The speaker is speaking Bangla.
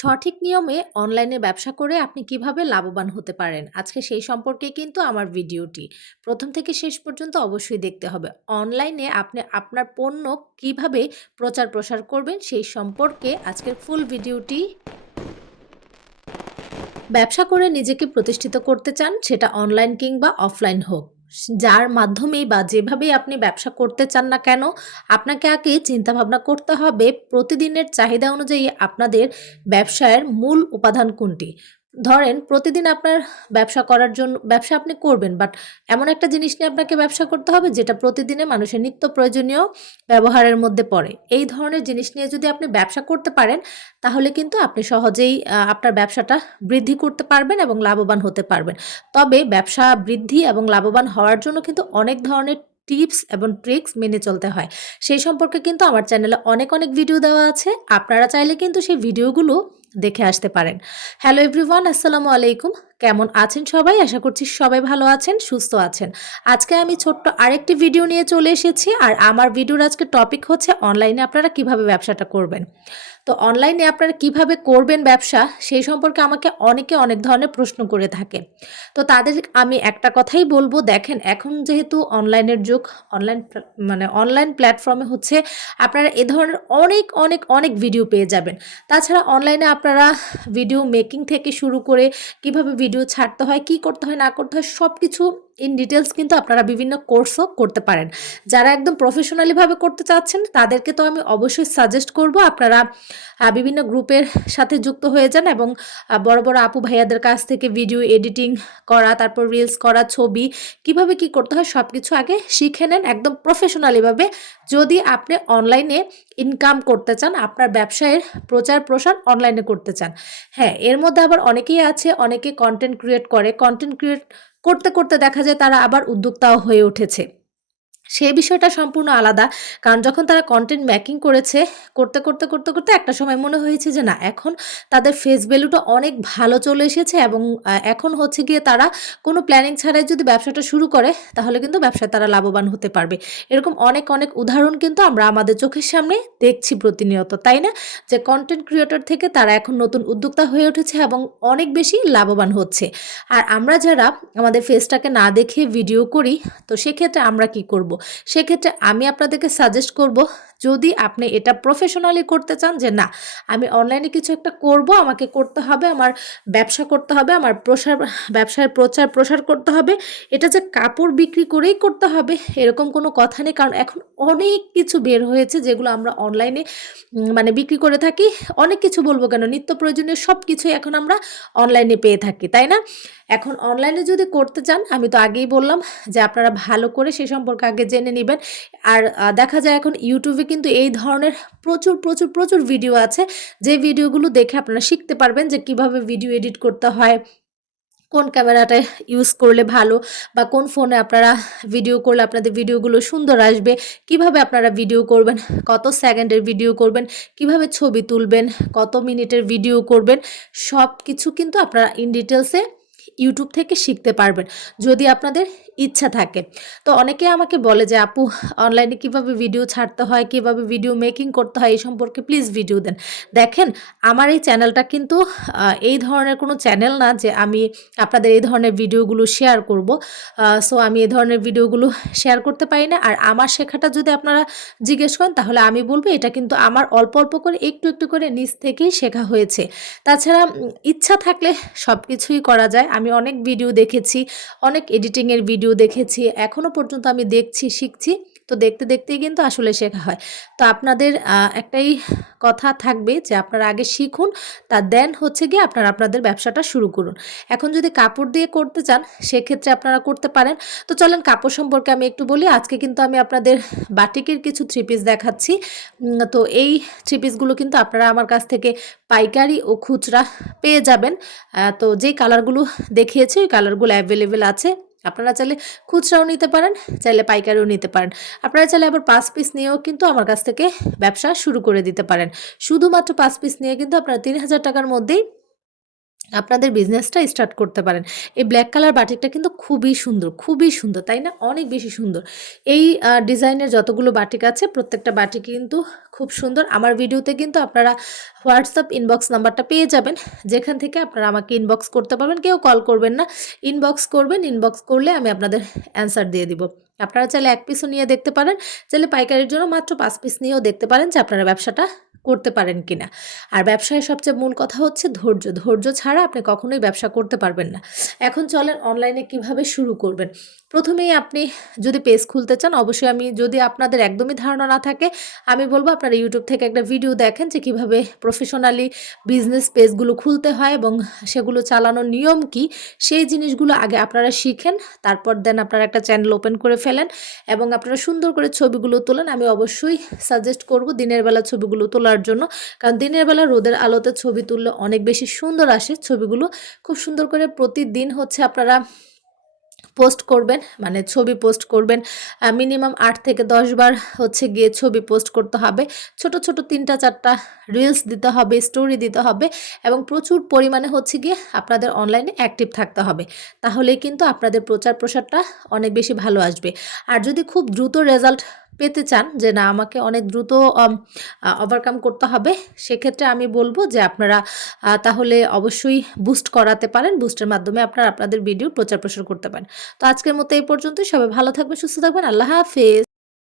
সঠিক নিয়মে অনলাইনে ব্যবসা করে আপনি কীভাবে লাভবান হতে পারেন? আজকে সেই সম্পর্কে কিন্তু আমার ভিডিওটি। প্রথম থেকে শেষ পর্যন্ত অবশ্যই দেখতে হবে। অনলাইনে আপনি আপনার পণ্য কীভাবে প্রচার প্রসার করবেন সেই সম্পর্কে আজকের ফুল ভিডিওটি। ব্যবসা করে নিজেকে প্রতিষ্ঠিত করতে চান সেটা অনলাইন কিংবা অফলাইন হোক। যার মাধ্যমেই বা যেভাবেই আপনি ব্যবসা করতে চান না কেন, আপনাকে আগে চিন্তাভাবনা করতে হবে প্রতিদিনের চাহিদা অনুযায়ী আপনাদের ব্যবসায়ের মূল উপাদান কোনটি। ধরেন প্রতিদিন আপনার ব্যবসা করার জন্য, ব্যবসা আপনি করবেন বাট এমন একটা জিনিস নিয়ে আপনাকে ব্যবসা করতে হবে যেটা প্রতিদিনে মানুষের নিত্য প্রয়োজনীয় ব্যবহারের মধ্যে পড়ে। এই ধরনের জিনিস নিয়ে যদি আপনি ব্যবসা করতে পারেন, তাহলে কিন্তু আপনি সহজেই আপনার ব্যবসাটা বৃদ্ধি করতে পারবেন এবং লাভবান হতে পারবেন। তবে ব্যবসা বৃদ্ধি এবং লাভবান হওয়ার জন্য কিন্তু অনেক ধরনের টিপস এবং ট্রিক্স মেনে চলতে হয়। সেই সম্পর্কে কিন্তু আমার চ্যানেলে অনেক অনেক ভিডিও দেওয়া আছে। আপনারা চাইলে কিন্তু সেই ভিডিওগুলো দেখে আসতে পারেন। হ্যালো এভরিওয়ান আসসালামু আলাইকুম। কেমন আছেন সবাই? আশা করছি সবাই ভালো আছেন, সুস্থ আছেন। আজকে আমি ছোট্ট আরেকটি ভিডিও নিয়ে চলে এসেছি আর আমার ভিডিওর আজকে টপিক হচ্ছে অনলাইনে আপনারা কীভাবে ব্যবসাটা করবেন। তো অনলাইনে আপনারা কীভাবে করবেন ব্যবসা, সেই সম্পর্কে আমাকে অনেকে অনেক ধরনের প্রশ্ন করে থাকে। তো তাদের আমি একটা কথাই বলব, দেখেন এখন যেহেতু অনলাইনের যুগ অনলাইন মানে অনলাইন প্ল্যাটফর্মে হচ্ছে আপনারা এ ধরনের অনেক অনেক অনেক ভিডিও পেয়ে যাবেন। তাছাড়া অনলাইনে আপনারা ভিডিও মেকিং থেকে শুরু করে কীভাবে ভিডিও ছাড়তে হয়, কি করতে হয়, না করতে হয় সব কিছু ইন ডিটেলস কিন্তু আপনারা বিভিন্ন কোর্সও করতে পারেন। যারা একদম প্রফেশনালিভাবে করতে চাচ্ছেন, তাদেরকে তো আমি অবশ্যই সাজেস্ট করব আপনারা বিভিন্ন গ্রুপের সাথে যুক্ত হয়ে যান এবং বড় বড় আপু ভাইয়াদের কাছ থেকে ভিডিও এডিটিং করা, তারপর রিলস করা, ছবি, কীভাবে কি করতে হয় সব কিছু আগে শিখে নেন একদম প্রফেশনালিভাবে যদি আপনি অনলাইনে ইনকাম করতে চান, আপনার ব্যবসায়ের প্রচার প্রসার অনলাইনে করতে চান। হ্যাঁ এর মধ্যে আবার অনেকেই আছে, অনেকে কন্টেন্ট ক্রিয়েট করে। কন্টেন্ট ক্রিয়েট করতে করতে দেখা যায় তারা আবার উদ্যোক্তাও হয়ে উঠেছে। সেই বিষয়টা সম্পূর্ণ আলাদা। কারণ যখন তারা কন্টেন্ট মেকিং করেছে, করতে করতে করতে করতে একটা সময় মনে হয়েছে যে না, এখন তাদের ফেস ভ্যালুটা অনেক ভালো চলে এসেছে এবং এখন হচ্ছে গিয়ে তারা কোনো প্ল্যানিং ছাড়াই যদি ব্যবসাটা শুরু করে, তাহলে কিন্তু ব্যবসায় তারা লাভবান হতে পারবে। এরকম অনেক অনেক উদাহরণ কিন্তু আমরা আমাদের চোখের সামনে দেখছি প্রতিনিয়ত, তাই না? যে কন্টেন্ট ক্রিয়েটর থেকে তারা এখন নতুন উদ্যোক্তা হয়ে উঠেছে এবং অনেক বেশি লাভবান হচ্ছে। আর আমরা যারা আমাদের ফেসটাকে না দেখে ভিডিও করি, তো সেক্ষেত্রে আমরা কি করব। সেক্ষেত্রে আমি আপনাদেরকে সাজেস্ট করব যদি আপনি এটা প্রফেশনালি করতে চান যে না, আমি অনলাইনে কিছু একটা করব, আমাকে করতে হবে, আমার ব্যবসা করতে হবে, আমার প্রসার ব্যবসার প্রচার, প্রসার করতে হবে, এটা যে কাপড় বিক্রি করেই করতে হবে, এরকম কোনো কথা নেই। কারণ এখন অনেক কিছু বের হয়েছে যেগুলো আমরা অনলাইনে মানে বিক্রি করে থাকি। অনেক কিছু বলব কেন? নিত্য প্রয়োজনীয় সব কিছুই এখন আমরা অনলাইনে পেয়ে থাকি, তাই না? এখন অনলাইনে যদি করতে চান, আমি তো আগেই বললাম যে আপনারা ভালো করে সে সম্পর্কে আগে জেনে নেবেন। আর দেখা যায় এখন ইউটিউবে কিন্তু এই ধরনের প্রচুর প্রচুর প্রচুর ভিডিও আছে। যে ভিডিওগুলো দেখে আপনারা শিখতে পারবেন যে কীভাবে ভিডিও এডিট করতে হয়, কোন ক্যামেরাটা ইউজ করলে ভালো বা কোন ফোনে আপনারা ভিডিও করলে আপনাদের ভিডিওগুলো সুন্দর আসবে, কীভাবে আপনারা ভিডিও করবেন, কত সেকেন্ডের ভিডিও করবেন, কীভাবে ছবি তুলবেন, কত মিনিটের ভিডিও করবেন সব কিছু কিন্তু আপনারা ইন ডিটেলসে ইউটিউব থেকে শিখতে পারবেন, যদি আপনাদের ইচ্ছা থাকে। তো অনেকে আমাকে বলে যে, আপু অনলাইনে কীভাবে ভিডিও ছাড়তে হয়, কীভাবে ভিডিও মেকিং করতে হয়, এই সম্পর্কে প্লিজ ভিডিও দেন। দেখেন, আমার এই চ্যানেলটা কিন্তু এই ধরনের কোনো চ্যানেল না যে আমি আপনাদের এই ধরনের ভিডিওগুলো শেয়ার করব। সো আমি এই ধরনের ভিডিওগুলো শেয়ার করতে পারি না। আর আমার শেখাটা যদি আপনারা জিজ্ঞেস করেন, তাহলে আমি বলব, এটা কিন্তু আমার অল্প অল্প করে, একটু একটু করে নিচ থেকেই শেখা হয়েছে। তাছাড়া ইচ্ছা থাকলে সব কিছুই করা যায়। আমি অনেক ভিডিও দেখেছি অনেক এডিটিংয়ের ভিডিও দেখেছি এখনও পর্যন্ত আমি দেখছি শিখছি। তো দেখতে, দেখতেই কিন্তু আসলে শেখা হয়। তো আপনাদের একটাই কথা থাকবে যে আপনারা আগে শিখুন, তা দেন হচ্ছে গিয়ে আপনারা আপনাদের ব্যবসাটা শুরু করুন। এখন যদি কাপড় দিয়ে করতে চান, সেক্ষেত্রে আপনারা করতে পারেন। তো চলেন কাপড় সম্পর্কে আমি একটু বলি। আজকে কিন্তু আমি আপনাদের বাটিকের কিছু থ্রি পিস দেখাচ্ছি। তো এই থ্রি পিসগুলো কিন্তু আপনারা আমার কাছ থেকে পাইকারি ও খুচরা পেয়ে যাবেন। তো যেই কালারগুলো দেখিয়েছি, ওই কালারগুলো অ্যাভেলেবেল আছে। আপনারা চাইলে খুচরাও নিতে পারেন, চাইলে পাইকারিও নিতে পারেন। আপনারা চাইলে আবার পাঁচ পিস নিয়েও কিন্তু আমার কাছ থেকে ব্যবসা শুরু করে দিতে পারেন। শুধুমাত্র পাঁচ পিস নিয়ে কিন্তু আপনারা তিন হাজার টাকার মধ্যেই আপনাদের বিজনেসটা স্টার্ট করতে পারেন। এই ব্ল্যাক কালার বাটিকটা কিন্তু খুবই সুন্দর, খুবই সুন্দর, তাই না? অনেক বেশি সুন্দর। এই ডিজাইনের যতগুলো বাটিক আছে প্রত্যেকটা বাটিক কিন্তু খুব সুন্দর। আমার ভিডিওতে কিন্তু আপনারা হোয়াটসঅ্যাপ ইনবক্স নাম্বারটা পেয়ে যাবেন। যেখান থেকে আপনারা আমাকে ইনবক্স করতে পারবেন। কেউ কল করবেন না। ইনবক্স করবেন, ইনবক্স করলে আমি আপনাদের অ্যান্সার দিয়ে দিব। আপনারা চাইলে এক পিসও নিয়ে দেখতে পারেন। চাইলে পাইকারির জন্য মাত্র পাঁচ পিস নিয়েও দেখতে পারেন যে আপনারা ব্যবসাটা করতে পারেন কিনা। আর ব্যবসায় সবচেয়ে মূল কথা হচ্ছে ধৈর্য। ধৈর্য ছাড়া আপনি কখনোই ব্যবসা করতে পারবেন না। এখন চলেন অনলাইনে কীভাবে শুরু করবেন। প্রথমেই আপনি যদি পেজ খুলতে চান, অবশ্যই আমি যদি আপনাদের একদমই ধারণা না থাকে, আমি বলব আপনারা ইউটিউব থেকে একটা ভিডিও দেখেন যে কীভাবে প্রফেশনালি বিজনেস পেজগুলো খুলতে হয় এবং সেগুলো চালানোর নিয়ম কি। সেই জিনিসগুলো আগে আপনারা শিখেন, তারপর দেন আপনারা একটা চ্যানেল ওপেন করে ফেলেন এবং আপনারা সুন্দর করে ছবিগুলো তোলেন। আমি অবশ্যই সাজেস্ট করব দিনের বেলা ছবিগুলো তোলার জন্য, কারণ দিনের বেলা রোদের আলোতে ছবি তুললে অনেক বেশি সুন্দর আসে। ছবিগুলো খুব সুন্দর করে প্রতিদিন হচ্ছে আপনারা পোস্ট করবেন মানে ছবি পোস্ট করবেন মিনিমাম আট থেকে দশ বার হচ্ছে গিয়ে ছবি পোস্ট করতে হবে। ছোট ছোট তিনটা, চারটা রিলস দিতে হবে স্টোরি দিতে হবে এবং প্রচুর পরিমাণে হচ্ছে গিয়ে আপনাদের অনলাইনে অ্যাক্টিভ থাকতে হবে। তাহলেই কিন্তু আপনাদের প্রচার প্রসারটা অনেক বেশি ভালো আসবে। আর যদি খুব দ্রুত রেজাল্ট পেতে চান যে, না, আমাকে অনেক দ্রুত ওভারকাম করতে হবে। সেক্ষেত্রে আমি বলব যে, আপনারা তাহলে অবশ্যই বুস্ট করাতে পারেন। বুস্টের মাধ্যমে আপনারা আপনাদের ভিডিও প্রচার প্রসার করতে পারেন। তো আজকের মতো এই পর্যন্তই। সবাই ভালো থাকবেন, সুস্থ থাকবেন। আল্লাহ হাফেজ।